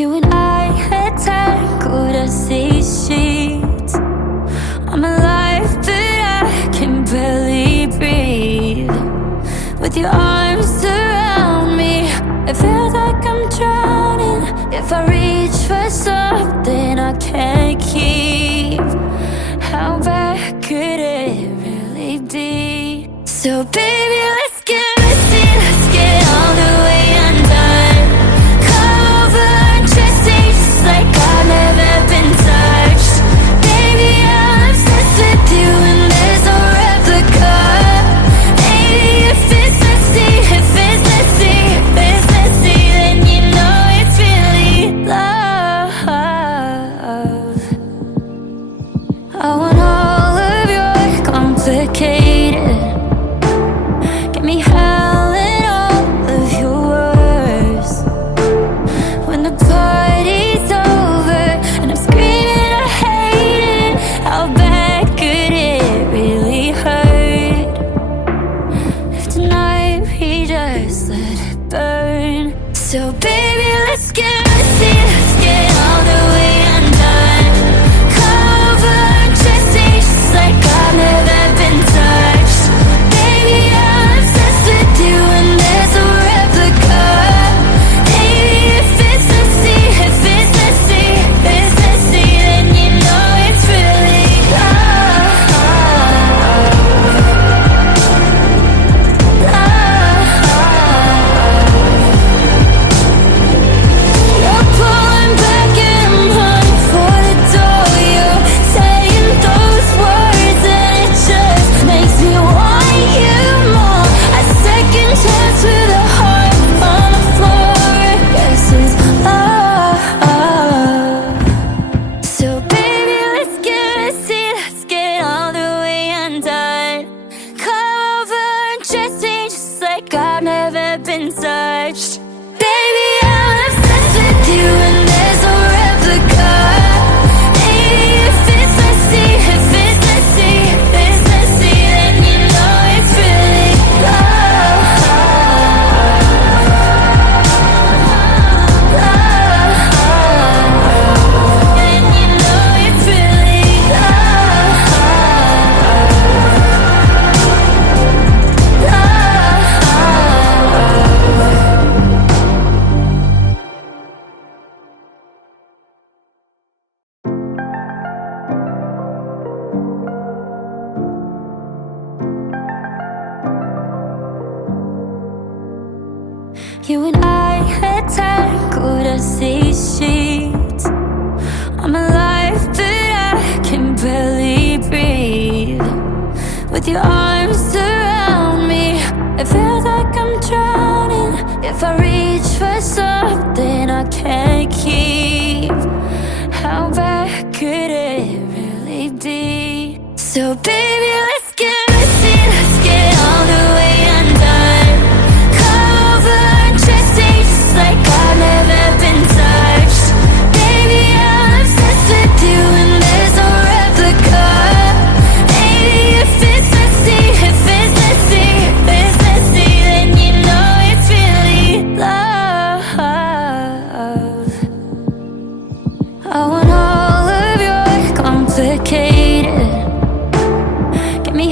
You and I had tangled as these sheets. I'm alive, but I can barely breathe. With your arms around me, it feels like I'm drowning. If I reach for something I can't keep, how bad could it really be? So baby, let's get messy, let's get all the way undone. Come over and just like I've never been touched. Baby, I'm obsessed with you and there's no replica. Baby, if it's messy, if it's messy, if it's messy, then you know it's really love. I want all of your complicated, get me howling all of your words. When the party's over and I'm screaming I hate it, how bad could it really hurt? If tonight we just let it burn. So baby, let's get messy, let's get all the way undone. Come over and just like I've never been touched. Baby, I'm obsessed with you and there's no replica. Baby, if it's messy, if it's messy, if it's messy, then you know it's really love. You're pulling back and I'm running for the door. You're saying those words and it just makes me want you more. A second chance with a heart on the floor. Guess it's love. So baby, let's get messy, let's get all the way undone. Come over and just like I've never been touched. Baby, I'm obsessed with you and there's no replica. Baby, if it's messy, if it's messy, if it's messy, then you know it's really love. And you know it's really love. You and I had tangled as these sheets. I'm alive, but I can barely breathe. With your arms around me, it feels like I'm drowning. If I reach for something I can't keep, how bad could it really be? So baby, let's get messy, let's get all the way undone. Come over and just like I've never been touched. Baby, I'm obsessed with you and there's no replica. Baby, if it's messy, if it's messy, if it's messy, then you know it's really love. I want all of your complicated, get me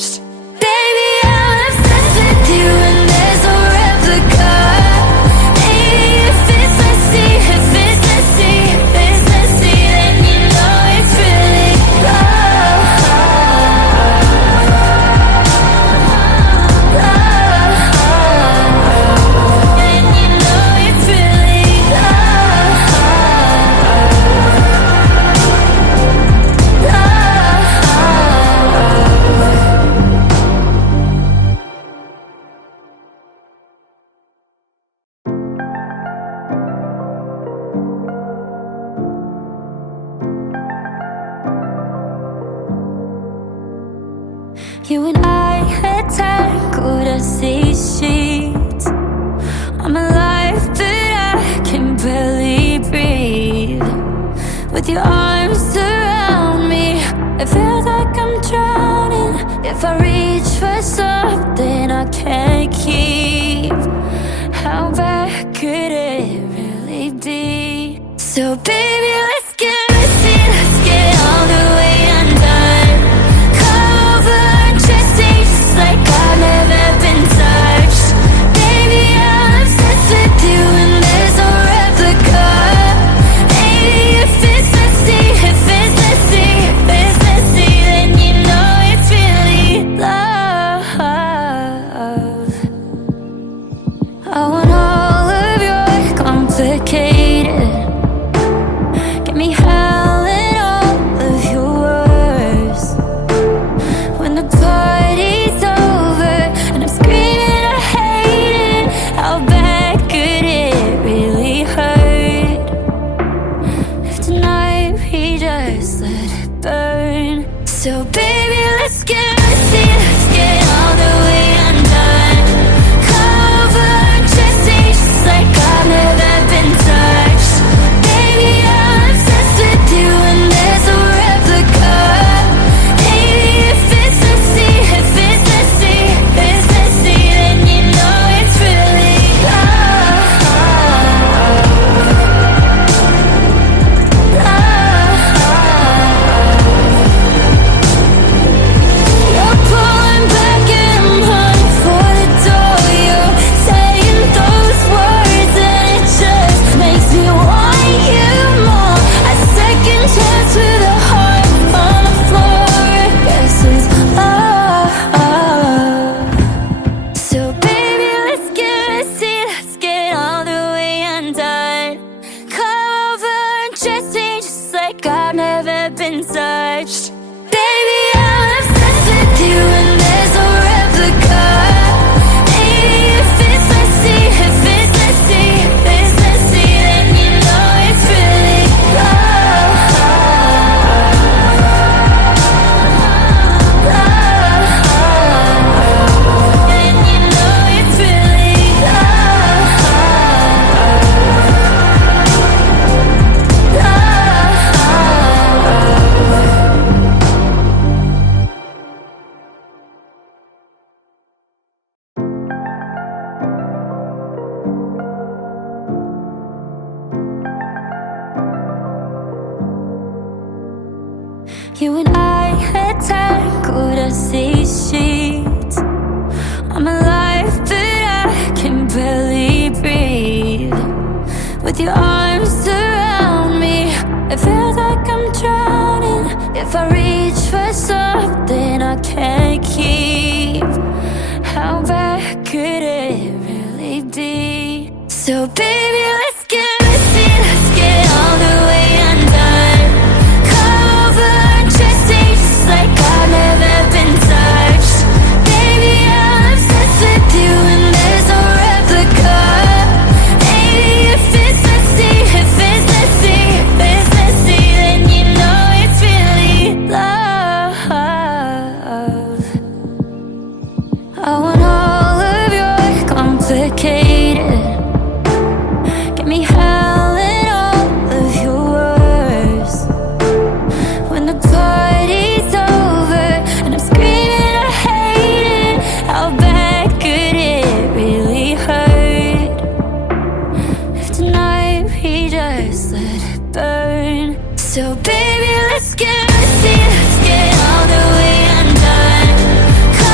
touched. Baby, I'm obsessed with you and there's no replica. Maybe if it's messy, if it's messy, if it's messy, then you know it's really love. And you know it's really love. You and I had tangled as these sheets. I'm alive, but I can barely breathe. With your arms around me, it feels like I'm drowning. If I reach for something I can't keep, how bad could it really be? So baby, let's get messy, let's get all the way undone. Come over and just like I've never been touched. Baby, I'm obsessed with you and there's no replica. Maybe if it's messy, if it's messy, if it's messy, then you know it's really love. I want all of your complicated. Get me howling all of your words. When the party's over and I'm screaming I hate it, how bad could it really hurt? If tonight we just let it burn. So baby, let's get messy, let's get all the way undone. Come over and just like I've never been touched. Baby, I'm obsessed with you and there's no replica. Maybe if it's messy, if it's messy, if it's messy, then you know it's really love. You're pulling back and I'm running for the door. You're saying those words and it just makes me want you more. A second chance with a heart on the floor. Guess it's love. So baby, let's get messy, let's get all the way undone. Come over and just like I've never been touched. Baby, I'm obsessed with you and there's no replica. Maybe if it's messy, if it's messy, if it's messy, then you know it's really love. And you know it's really love. You and I had tangled as these sheets. I'm alive, but I can barely breathe. With your arms around me, it feels like I'm drowning. If I reach for something I can't keep, how bad could it really be? So baby, let's get messy, let's get all the way undone. Come over and just like I've never been touched. Baby, I'm obsessed with you and there's no replica. Maybe if it's messy, if it's messy, if it's messy, then you know it's really love. I want all of your complicated. Get me howling all of your words. When the party's over and I'm screaming I hate it, how bad could it really hurt? If tonight we just let it burn. So baby, let's get messy, let's get all the way undone.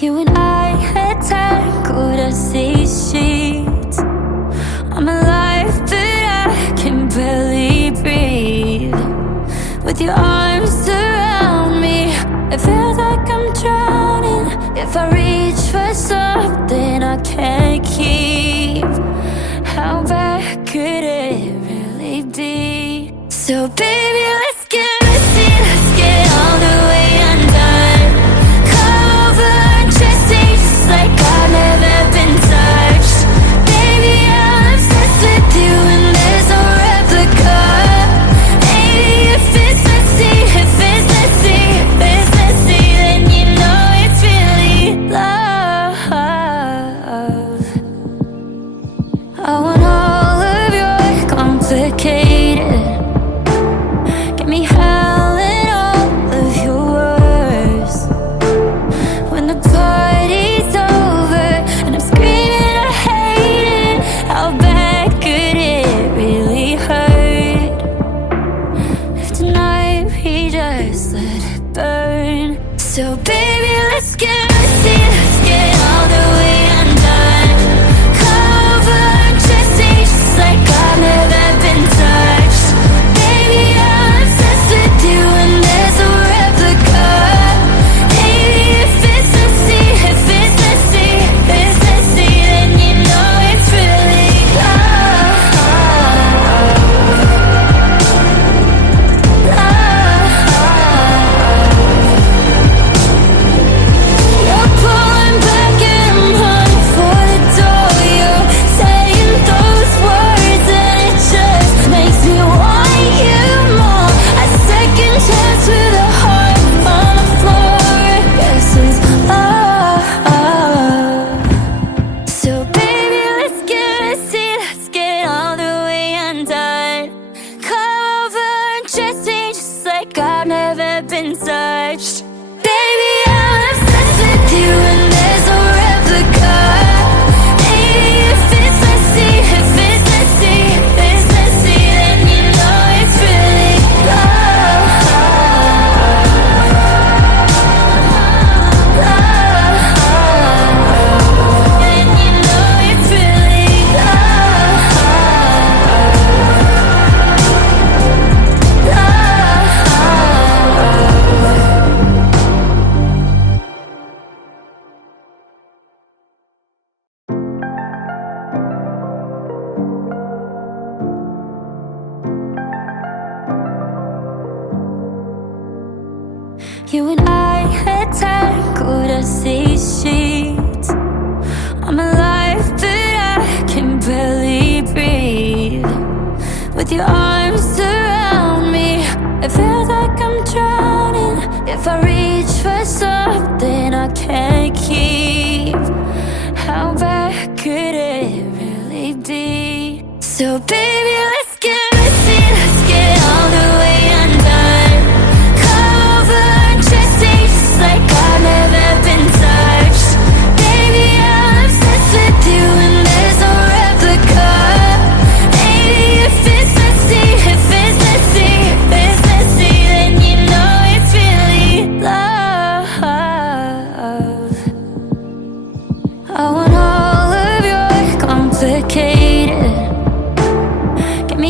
You and I had tangled as these sheets. I'm alive, but I can barely breathe. With your arms around me, it feels like I'm drowning. If I reach for something I can't keep, how bad could it really be? So baby, let's get messy, let's get all the way undone. Come over and just say just like I've never been touched. Baby, I'm obsessed with you and there's no replica. Maybe if it's messy, if it's messy, if it's messy, then you know it's really love. I want all of your complicated. Get me howling all of your words. When the party's over and I'm screaming I hate it, how bad could it really hurt? If tonight we just let it burn. So baby, let's get messy, let's get all the way undone. Come over and just say just like I've never been touched. Baby, I'm obsessed with you and there's no replica. Maybe if it's messy, if it's messy, if it's messy, then you know it's really love. You're pulling back and I'm running for the door. You're saying those words and it just makes me want you more. A second chance with a heart on the floor. Guess it's love. So baby, let's get messy, let's get all the way undone. Come over and just say just like I've never been touched. Baby, I'm obsessed with you and there's no replica. Maybe if it's messy, if it's messy, if it's messy, then you know it's really love. Then you know it's really love. You and I had tangled as these sheets. I'm alive, but I can barely breathe. With your arms around me, it feels like I'm drowning. If I reach for something I can't keep, how bad could it really be? So baby, let's get messy, let's get all the way undone. Come over and just say just like I've never been touched. Baby, I'm obsessed with you and there's no replica. Maybe if it's messy, if it's messy, if it's messy, then you know it's really love. I want all of your complicated. Get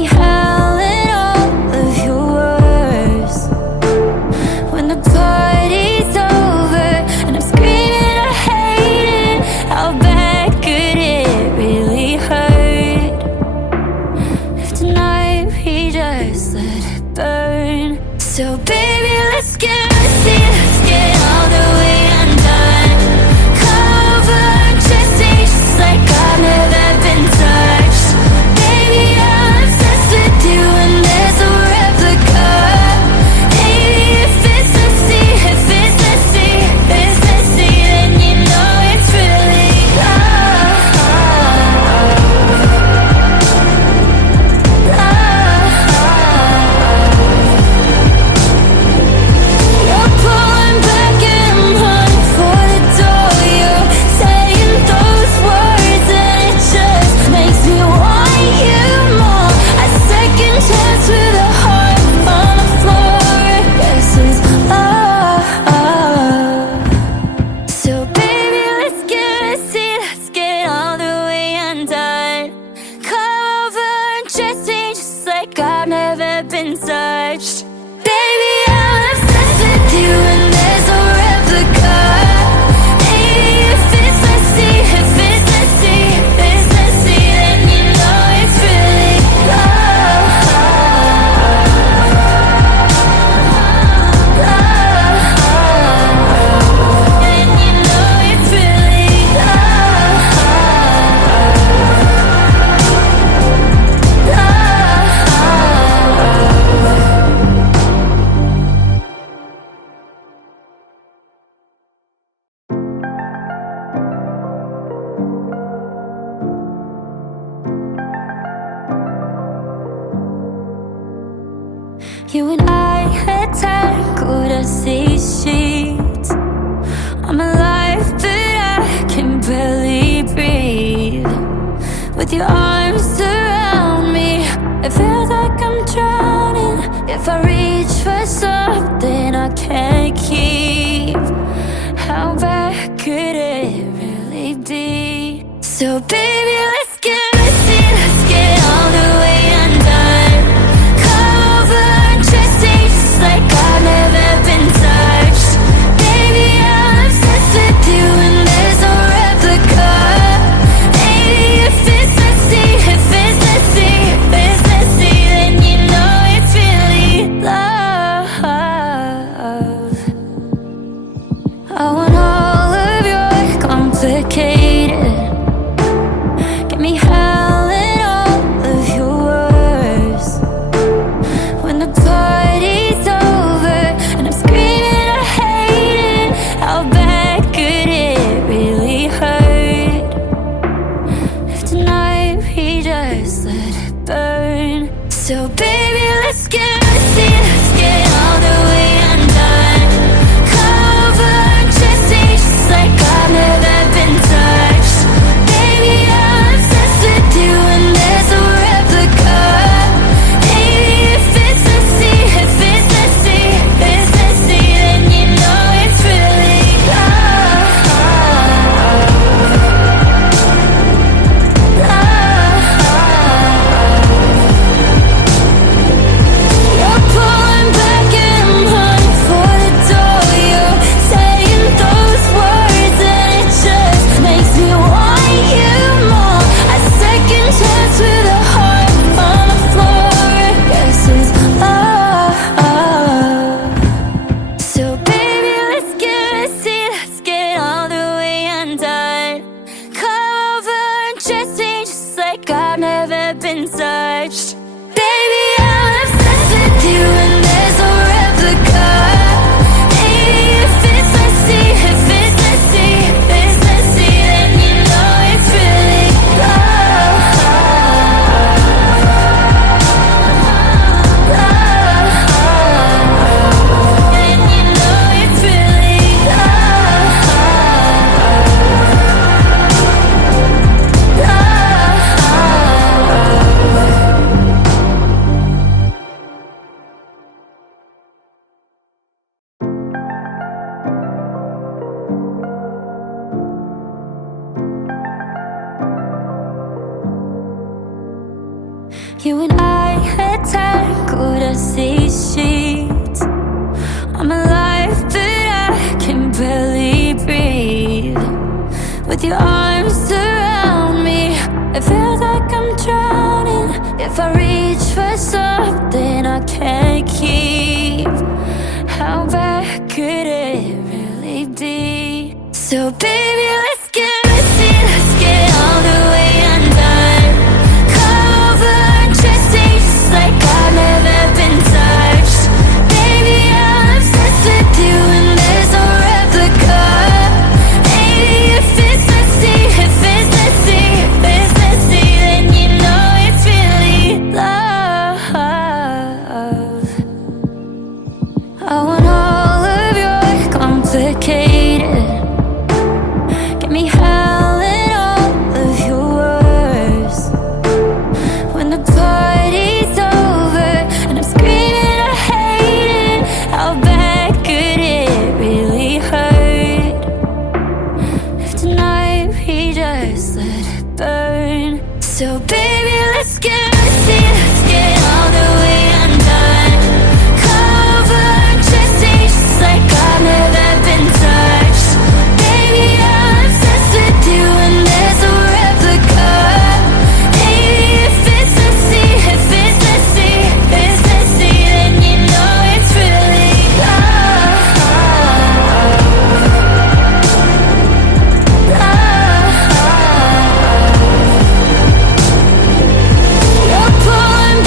You and I had tangled as these sheets. I'm alive, but I can barely breathe. With your arms around me, it feels like I'm drowning. If I reach for something I can't keep, how bad could it really be? So baby, let's get messy, let's get all the way undone. Cover undressing just like I've never been touched. Baby, I'm obsessed with you and there's no replica. Maybe if it's messy, if it's messy, if it's messy, then you know it's really love. I want all of your complicated, get me howling all of your words. When the party's over and I'm screaming I hate it, how bad could it really hurt? If tonight we just let it burn. So baby, let's get messy, let's get all the way undone. Cover undressing just like I've never been touched. Baby, I'm obsessed with you and there's no replica. Maybe if it's messy, if it's messy, if it's messy, then you know it's really love. You're pulling back and I'm running for the door. You're saying those words and it just makes me want you more. A second chance with a heart on the floor. Guess it's love. So baby, let's get messy, let's get all the way undone. Come over and dressing just like I've never been touched. Baby, I'm obsessed with you and there's no replica. Maybe if it's messy, if it's messy, if it's messy, then you know it's really love. Then you know it's really You and I had tangled as these sheets. I'm alive, but I can barely breathe. With your arms around me, it feels like I'm drowning. If I reach for something I can't keep, how bad could it really be? So baby, let's get messy, let's get all the way undone. Cover undressing just like I've never been touched. Baby, I'm obsessed with you and there's no replica. Maybe if it's messy, if it's messy, if it's messy, then you know it's really love. I want all of your complicated, get me howling all of your words. When the party's over and I'm screaming I hate it, how bad could it really hurt? If tonight we just let it burn. So baby, let's get messy, let's get all the way undone. Cover undressing just like I've never been touched. Baby, I'm obsessed with you and there's no replica. Maybe if it's messy, if it's messy, if it's messy, then you know it's really love. You're pulling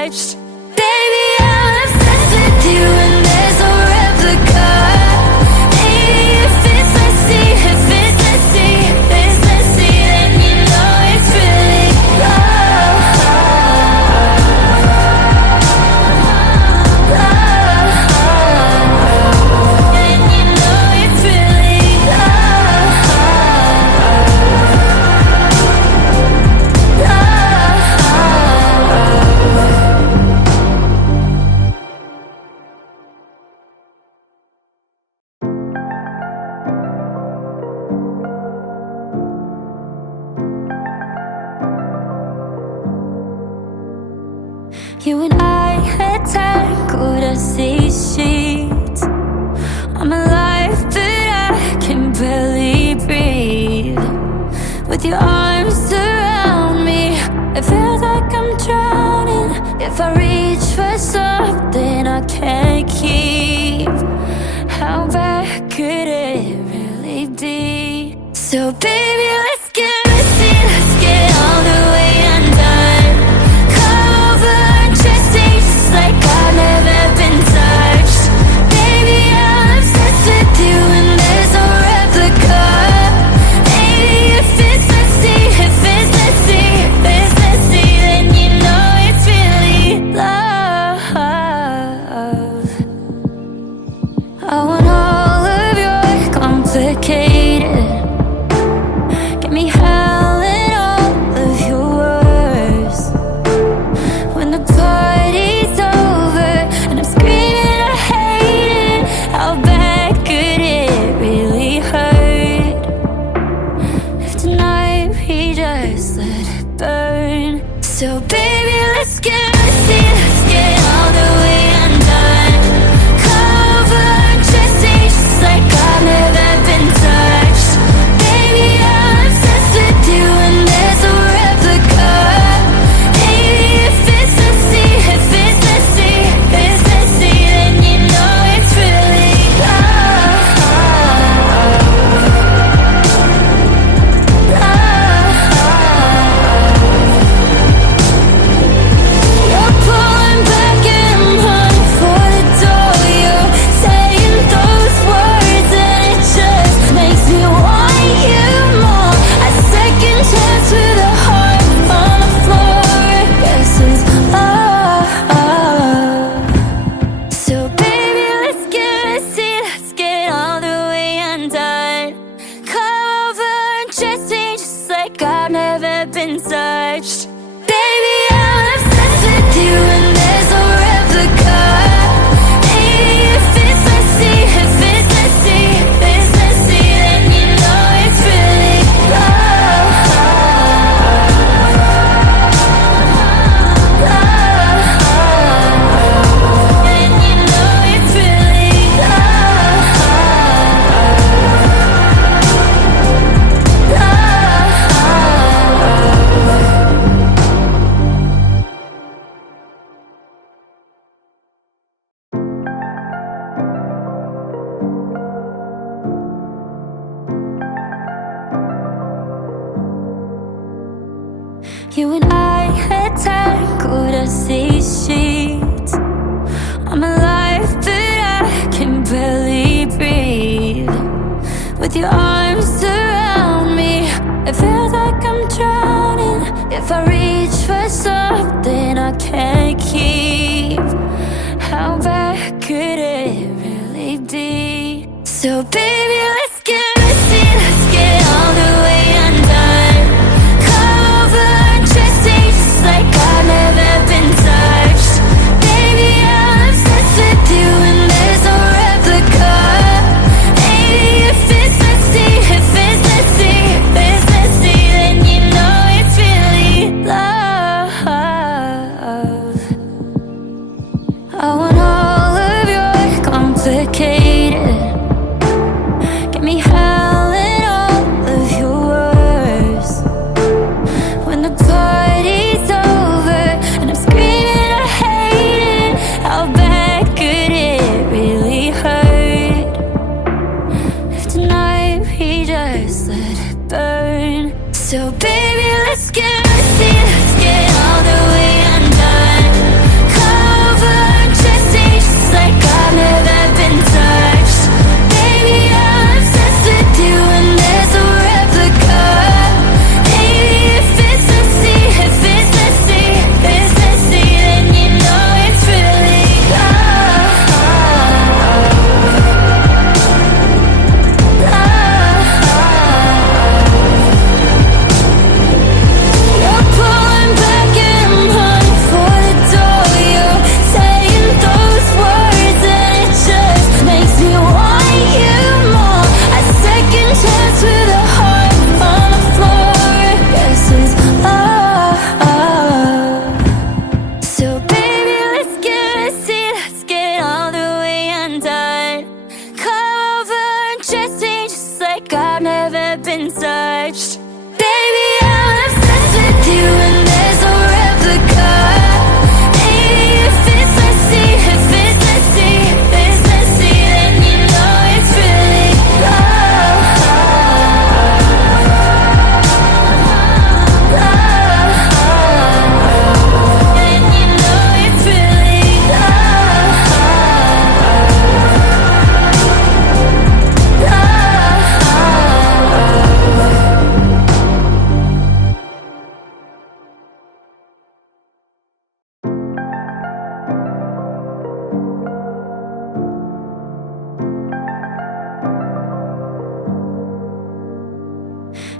touched. Baby, I'm obsessed with you and there's no replica. Maybe if it's messy, then you know it's really love. Then you know it's really You and I had tangled as these sheets. I'm alive, but I can barely breathe. With your arms around me, it feels like I'm drowning. If I reach for something I can't keep, how bad could it really be? So baby, let's get messy, let's get all the way undone. Like I've never been touched. Baby, I'm obsessed with you and there's no replica. Maybe if it's messy, then you know it's really love. I want all of your complicated. Get me howling all of your words. When the party's over and I'm screaming I hate it, how bad could it really hurt? If tonight we just let it burn. So baby, let's get messy, let's get all the way undone. Cover undressing just like I've never been touched. Baby, I'm obsessed with you and there's no replica. Maybe if it's messy, then you know it's really love. You're pulling back and I'm running for the door. You're saying those words and it just makes me want you more. A second chance with a heart on the floor. Yes, it's love. So baby, let's get messy, let's get all the way undone. Come over and dress me just like I've never been touched. Baby, I'm obsessed with you and there's no replica. Maybe if it's messy, then you know it's really love. Then you know it's really You and I had tangled as these sheets. I'm alive, but I can barely breathe. With your arms around me, it feels like I'm drowning. If I reach for something I can't keep, how bad could it really be? So baby, let's get messy, let's get all the way undone. Cover undressing just like I've never been touched. Baby, I'm obsessed with you and there's no replica. Maybe if it's messy, then you know it's really love. I want all of your complicated.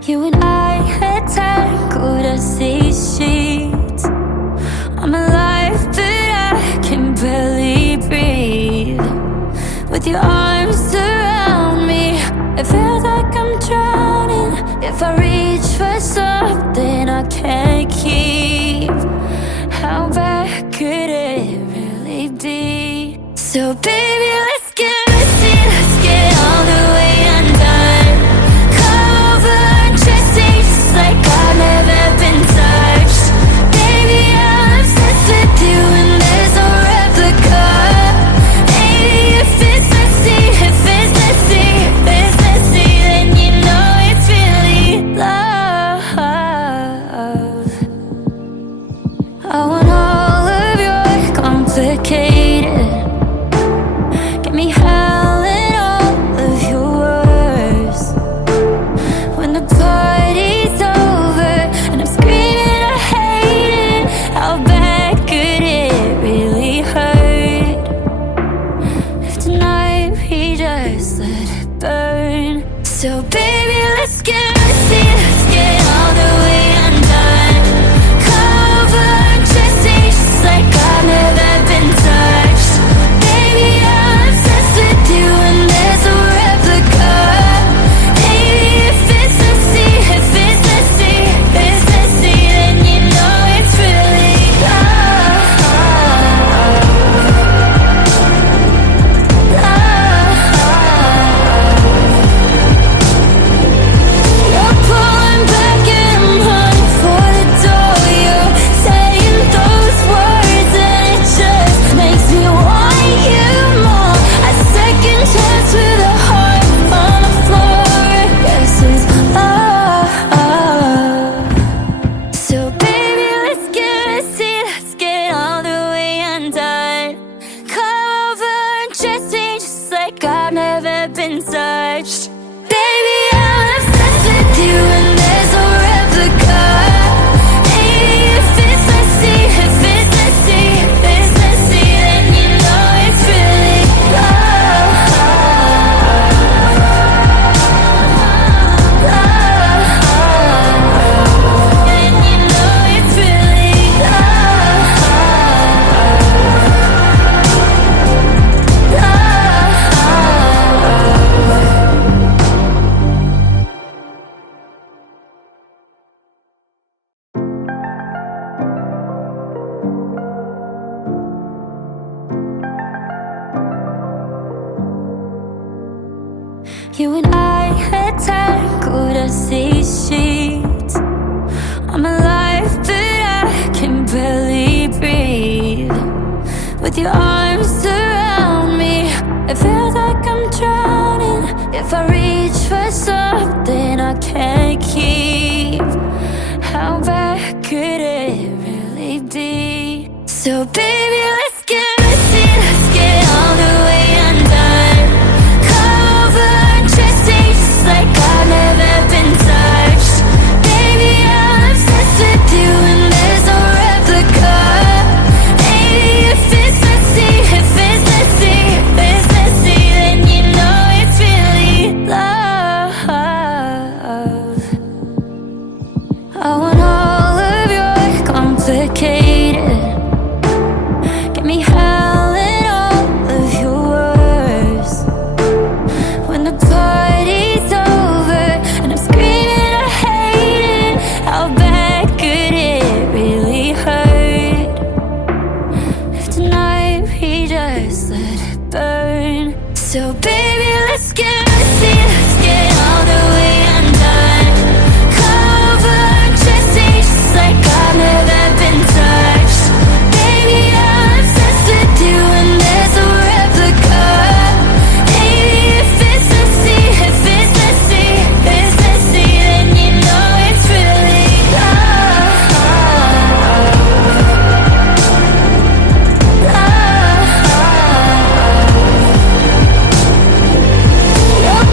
You and I had tangled as these sheets. I'm alive, but I can barely breathe. With your arms around me, it feels like I'm drowning. If I reach for something I can't keep, how bad could it really be? So baby, let's get messy, let's get all the way undone. Come over and just like I've never been touched. Baby, I'm obsessed with you and there's no replica. Baby, if it's messy, if it's messy, if it's messy, then you know it's really love. I want all of your complicated, get me howling all of your words. When the party's over and I'm screaming I hate it, how bad could it really hurt? If tonight we just let it burn. So baby, let's get messy, let's get all the way undone. Come over and just like I've never been touched. Baby, I'm obsessed with you and there's no replica. Baby, if it's messy, if it's messy, if it's messy, then you know it's really love. You're pulling back and I'm running for the door. You're saying those words and it just makes me want you more. A second chance with a heart on the floor. Yes, it's love. So baby, let's get messy, let's get all the way undone. Come over and just like I've never been touched. Baby, I'm obsessed with you and there's no replica. Baby, if it's messy, if it's messy, if it's messy, then you know it's really love. And you know it's really love. You and I had tangled as these sheets. I'm alive, but I can barely breathe. With your arms around me, it feels like I'm drowning. If I reach for something I can't keep, how bad could it really be? So baby, let's get messy, let's get all the way undone. Come over and just like I've never been touched. Baby, I'm obsessed with you and there's no replica. Baby, if it's messy, if it's messy, if it's messy, then you know it's really love. I want all of your complicated, get me howling all of your words. When the party's over and I'm screaming I hate it, how bad could it really hurt? If tonight we just let it burn. So baby, let's get messy, let's get all the way undone. Come over and just like I've never been touched. Baby, I'm obsessed with you and there's no replica. Baby, if it's messy, if it's messy, if it's messy, then you know it's really love. Love.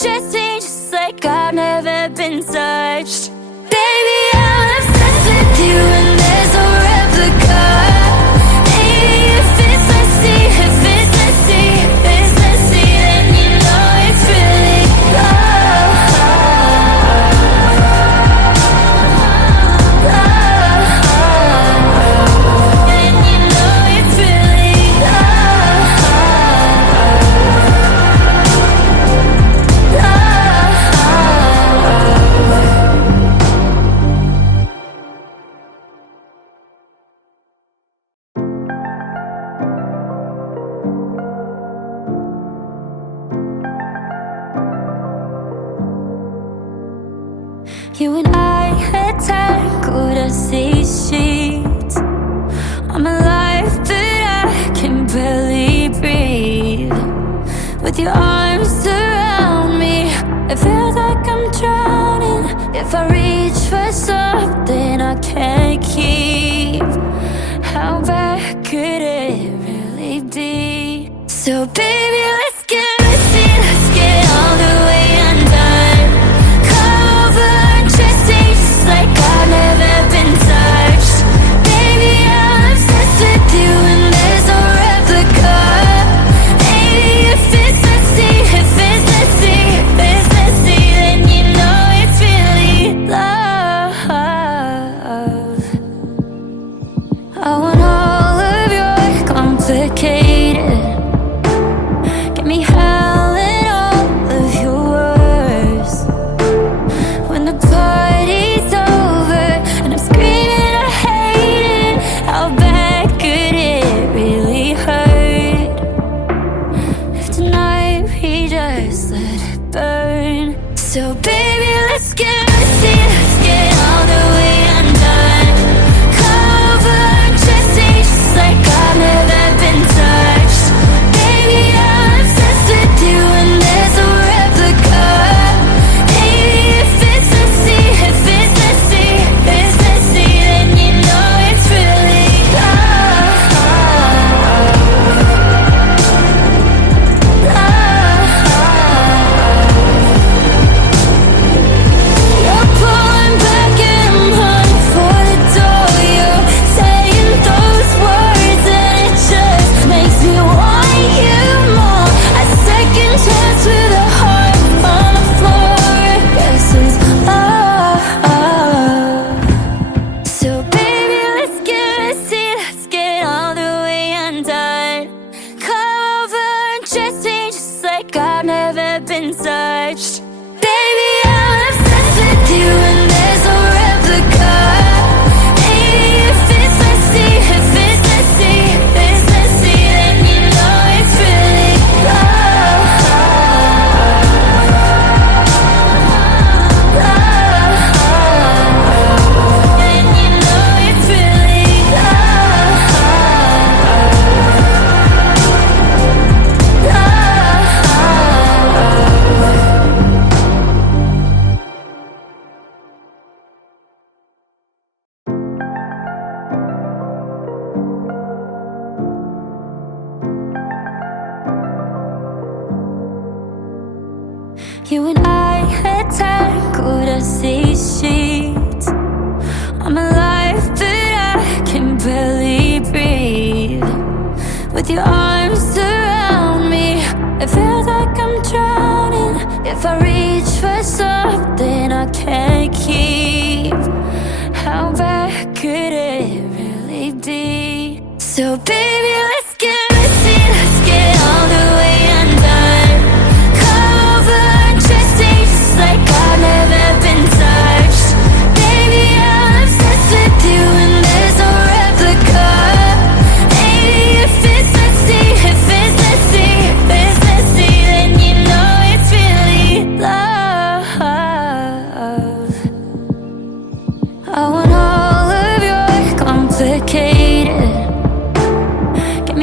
undressing just like I've never been touched. Baby, I'm obsessed with you and there's no replica. Maybe if it's messy, if it's messy, if it's messy, then you know it's really love. And you know it's really love. You and I had tangled as these sheets. I'm alive, but I can barely breathe. With your arms around me, it feels like I'm drowning. If I reach for something I can't keep, how bad could it really be? So baby, let's get messy, let's get all the way undone. Come over and just like I've never been touched. Baby, I'm obsessed with you and there's no replica. Maybe if it's messy, if it's messy, if it's messy, then you know it's really love. I want all of your complicated. Get me howling all of your words. When the party's over and I'm screaming I hate it, how bad could it really hurt? If tonight we just let it burn. So baby, let's get messy, let's get all the way undone. Come over and just like I've never been touched. Baby, I'm obsessed with you and there's no replica. Maybe if it's messy, if it's messy, if it's messy, then you know it's really love. You're pulling back and I'm running for the door. You're saying those words and it just makes me want you more. A second chance with a heart on the floor. Guess it's love. So baby, let's get messy, let's get all the way undone. Come over and just like I've never been touched. Baby, I'm obsessed with you and there's no replica. Maybe if it's messy, if it's messy, if it's messy, then you know it's really love. And you know it's really love. You and I had tangled as these sheets. I'm alive, but I can barely breathe. With your arms around me, it feels like I'm drowning. If I reach for something I can't keep, how bad could it really be? So baby, let's get messy, let's get all the way undone. Come over and just like I've never been touched. Baby, I'm obsessed with you and there's no replica. Maybe if it's messy, if it's messy, if it's messy, then you know it's really love. I want all of your complicated. Get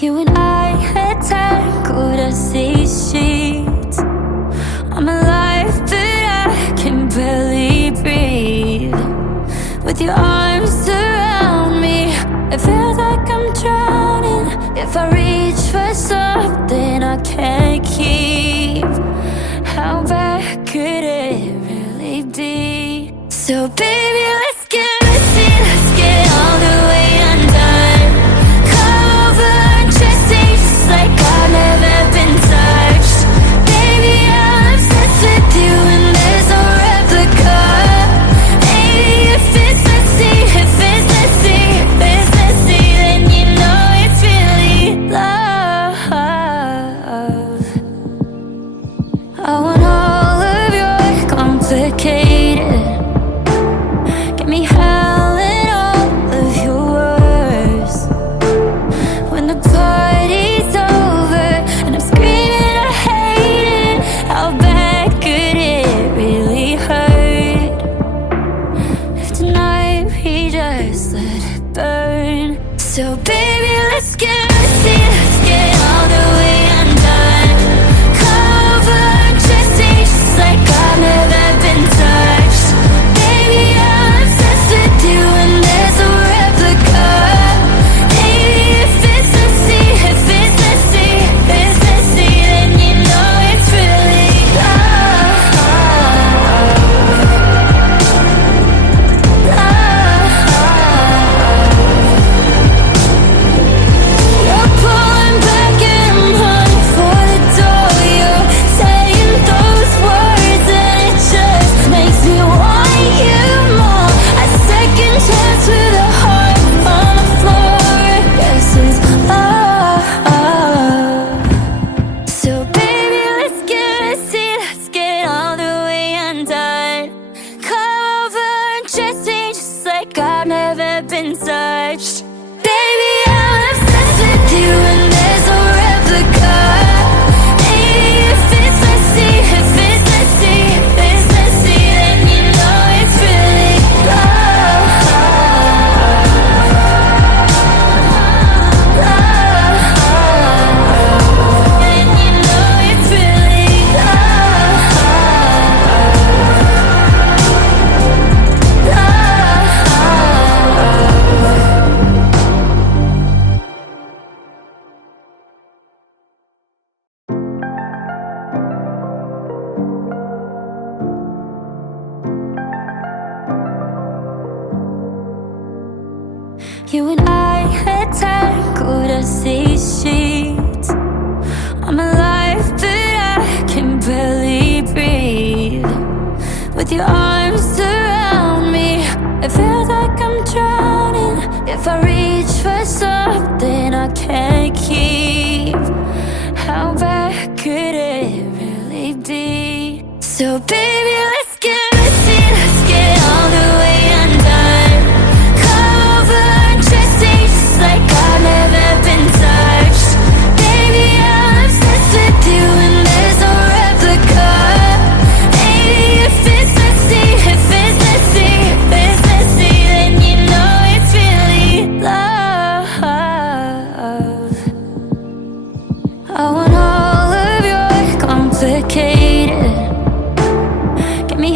You and I had tangled as these sheets. I'm alive, but I can barely breathe. With your arms around me, it feels like I'm drowning. If I reach for something I can't keep, how bad could it really be? So baby, let's get messy, let's get all the way undone. Come over and just like I've never been touched. Baby, I'm obsessed with you and there's no replica. Maybe if it's messy, if it's messy, if it's messy, then you know it's really love. I want all of your complicated. Get me howling all of your words. When the party's over and I'm screaming I hate it, how bad could it really hurt? If tonight we just let it burn. So baby, let's get messy, let's get all the way undone. Come over and just like I've never been touched. Baby, I'm obsessed with you and there's no replica. Maybe if it's messy, if it's messy, if it's messy, then you know it's really love. You're pulling back and I'm running for the door. You're saying those words and it just makes me want you more. A second chance with a heart on the floor. Guess it's love. So baby, let's get messy, let's get all the way undone. Come over and just like I've never been touched. Baby, I'm obsessed with you and there's no replica. Maybe if it's messy, if it's messy, if it's messy, then you know it's really love. Then you know it's really love. You and I had tangled as these sheets. I'm alive, but I can barely breathe. With your arms around me, it feels like I'm drowning. If I reach for something I can't keep, how bad could it really be? So baby, let's get messy, let's get all the way undone. Come over and just like I've never been touched. Baby, I'm obsessed with you and there's no replica. Maybe if it's messy, if it's messy, if it's messy, then you know it's really love. I want all of your complicated. Get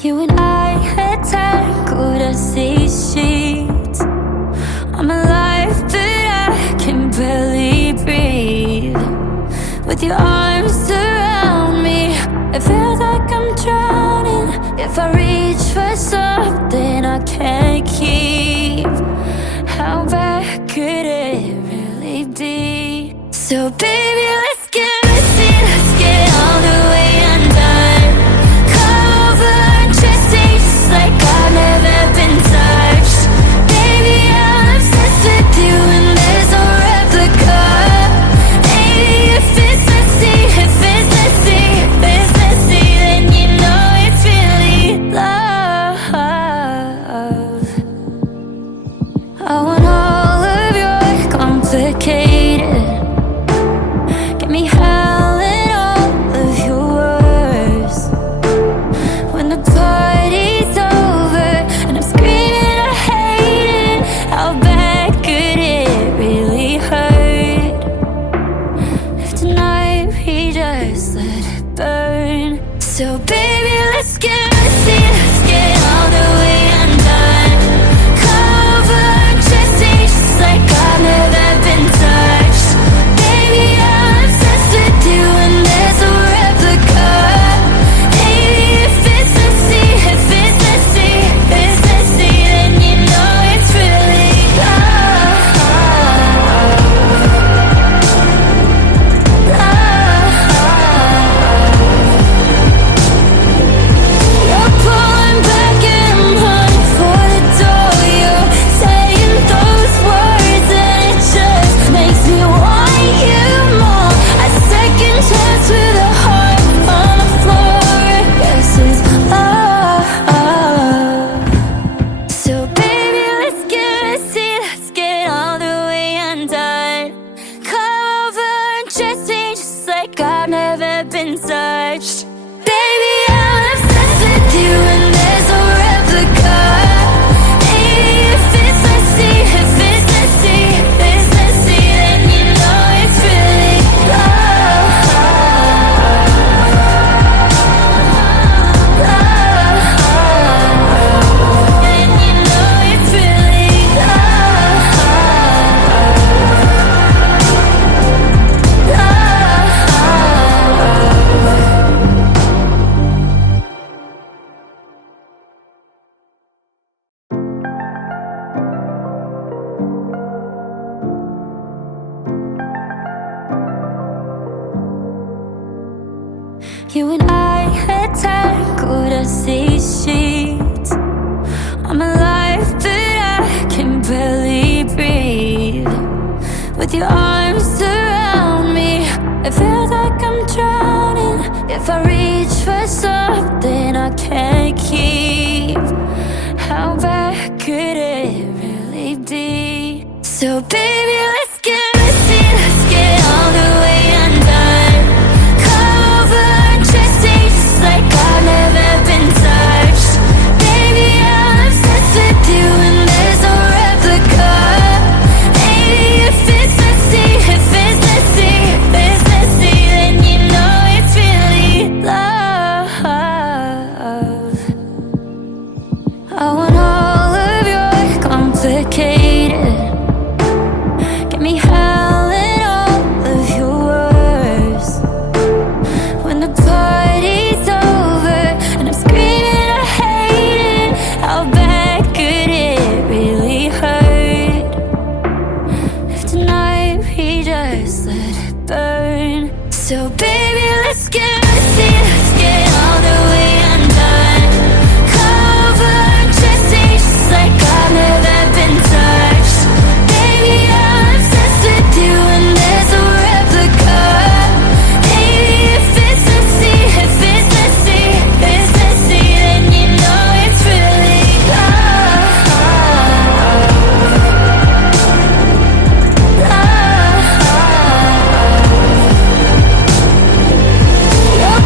You and I had tangled as these sheets. I'm alive, but I can barely breathe. With your arms around me, it feels like I'm drowning. If I reach for something I can't keep, how bad could it really be? So baby, let's get messy, let's get all the way undone. Cover and dressing just like I've never been touched. Baby, I'm obsessed with you and there's no replica. Maybe if it's messy, if it's messy, if it's messy, then you know it's really love. I want all of your complicated, get me howling all of your words. When the party's over and I'm screaming I hate it, how bad could it really hurt? If tonight we just let it burn. So baby, let's get messy, let's get all the way undone. Cover and dressing just like I've never been touched. Baby, I'm obsessed with you and there's no replica. Maybe if it's messy, if it's messy, if it's messy, then you know it's really love. You're pulling back and I'm running for the door. You're saying those words and it just makes me want you more. A second chance with a heart on the floor. Yes, it's love. So baby, let's get messy, let's get all the way undone. Come over and dressing just like I've never been touched. Baby, I'm obsessed with you and there's no replica. Maybe if it's messy, if it's messy, if it's messy, then you know it's really love. Then you know it's really love. You and I had tangled as these sheets. I'm alive, but I can barely breathe. With your arms around me, it feels like I'm drowning. If I reach for something I can't keep, how bad could it really be? So baby, let's get messy, let's get all the way undone. Cover and dressing just like I've never been touched. Baby, I'm obsessed with you and there's no replica. Maybe if it's messy, if it's messy, if it's messy, then you know it's really love. I want all of your complicated, get me howling all of your words. When the party's over and I'm screaming I hate it, how bad could it really hurt? If tonight we just let it burn. So baby, let's get messy, let's get all the way undone. Cover and dressing just like I've never been touched. Baby, I'm obsessed with you and there's no replica. Maybe if it's messy, if it's messy, if it's messy, then you know it's really love. Love.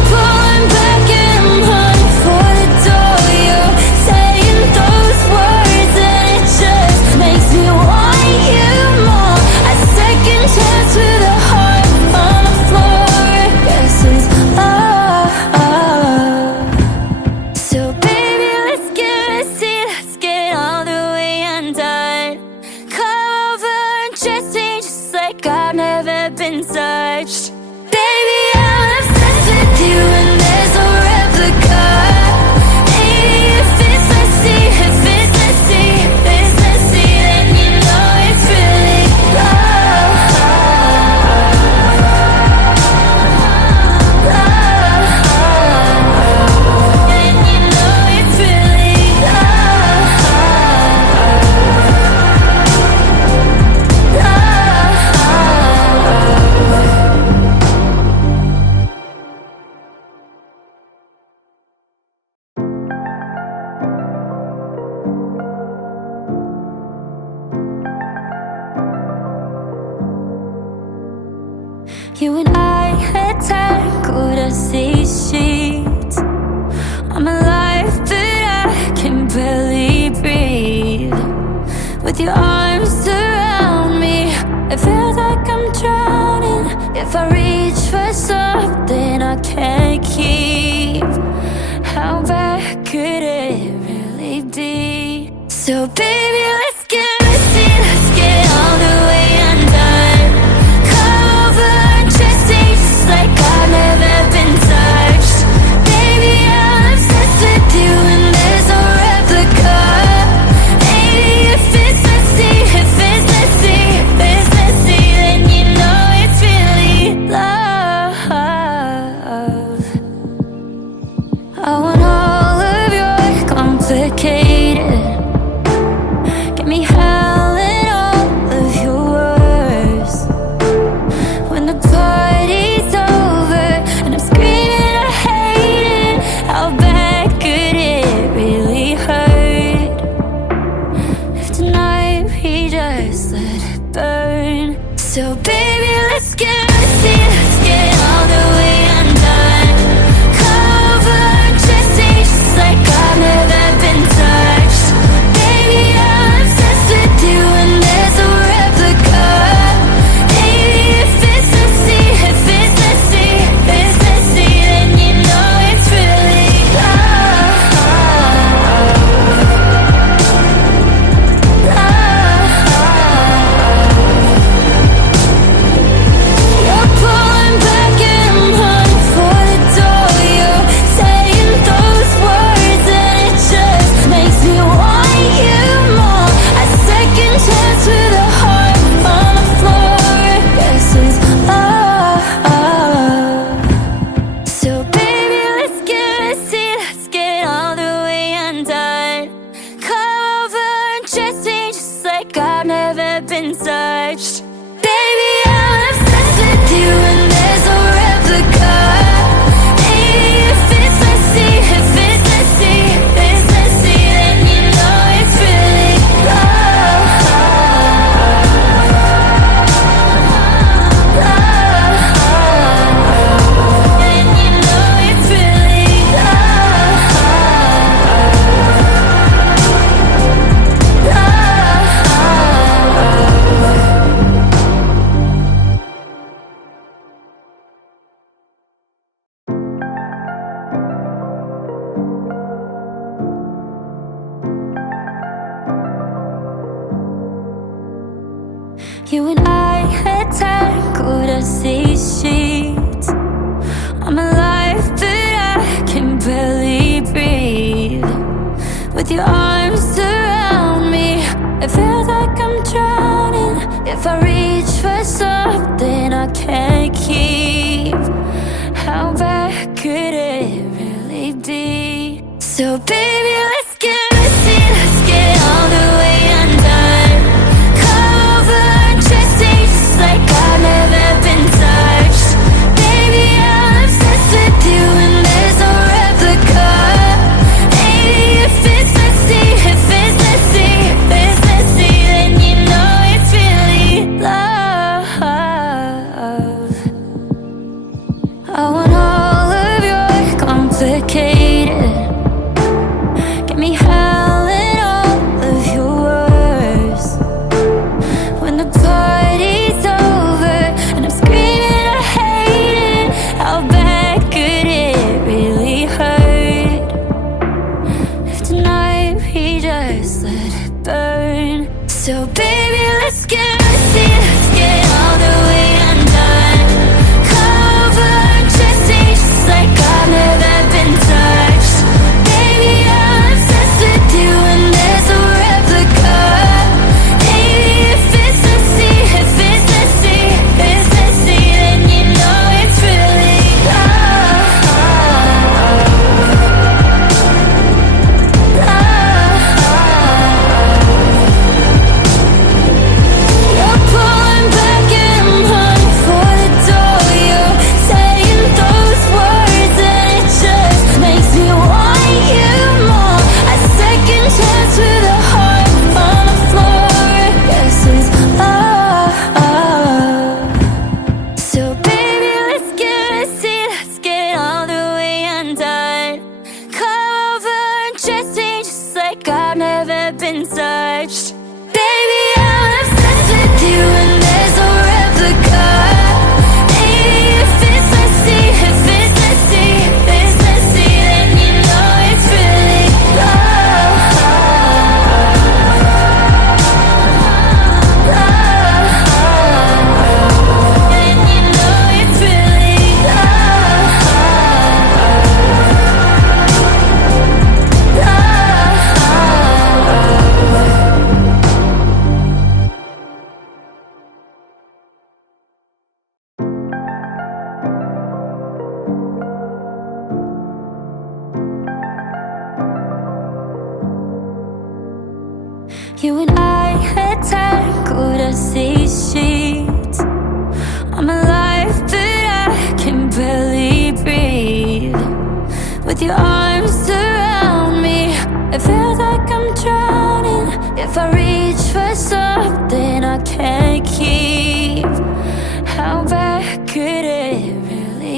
You and I had tackled us these sheets. I'm alive, but I can barely breathe. With your arms around me, it feels like I'm drowning. If I reach for something I can't keep, how bad could it really be? So baby, let's get messy, let's get all the way undone. Cover and dressing just like I've never been touched. Baby, I'm obsessed with you and there's no replica. Maybe if it's messy, if it's messy, if it's messy, then you know it's really love. I want all of your complicated, get me howling all of your words. When the party's over and I'm screaming I hate it, how bad could it really hurt? If tonight we just let it burn. So baby, let's get messy, let's get all the way undone. Cover and dressing just like I've never been touched. Baby, I'm obsessed with you and there's no replica. Maybe if it's messy, if it's messy, if it's messy, then you know it's really love. You're pulling back and I'm running for the door. You're saying those words and it just makes me want you more. A second chance with a heart on the floor. Yes, it's love. So baby, let's get messy, let's get all the way undone. Come over and dressing just like I've never been touched. Baby, I'm obsessed with you and there's no replica. Maybe if it's messy, if it's messy, if it's messy, then you know it's really love. Then you know it's really love. You and I had tackled us these sheets. I'm alive, but I can barely breathe. With your arms around me, it feels like I'm drowning. If I reach for something I can't keep, how bad could it really be? So baby, let's get messy, let's get all the way undone. Cover and dressing just like I've never been touched. Baby, I'm obsessed with you and there's no replica. Maybe if it's messy, if it's messy, if it's messy, then you know it's really love. I want all of your complicated, get me howling all of your words. When the party's over and I'm screaming I hate it, how bad could it really hurt? If tonight we just let it burn. So baby, let's get messy, let's get all the way undone. Cover and dressing just like I've never been touched.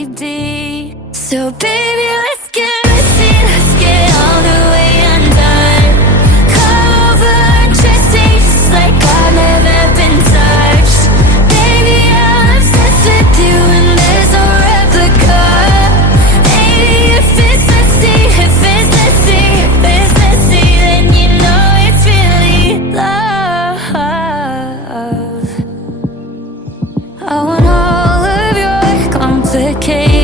deep. So baby, let's get messy, let's get all the way undone. Come over, undress me just like I've never been touched. Baby, I'm obsessed with you and there's no replica. Baby, if it's messy, if it's messy, if it's messy, then you know it's really love. I want all of your complications.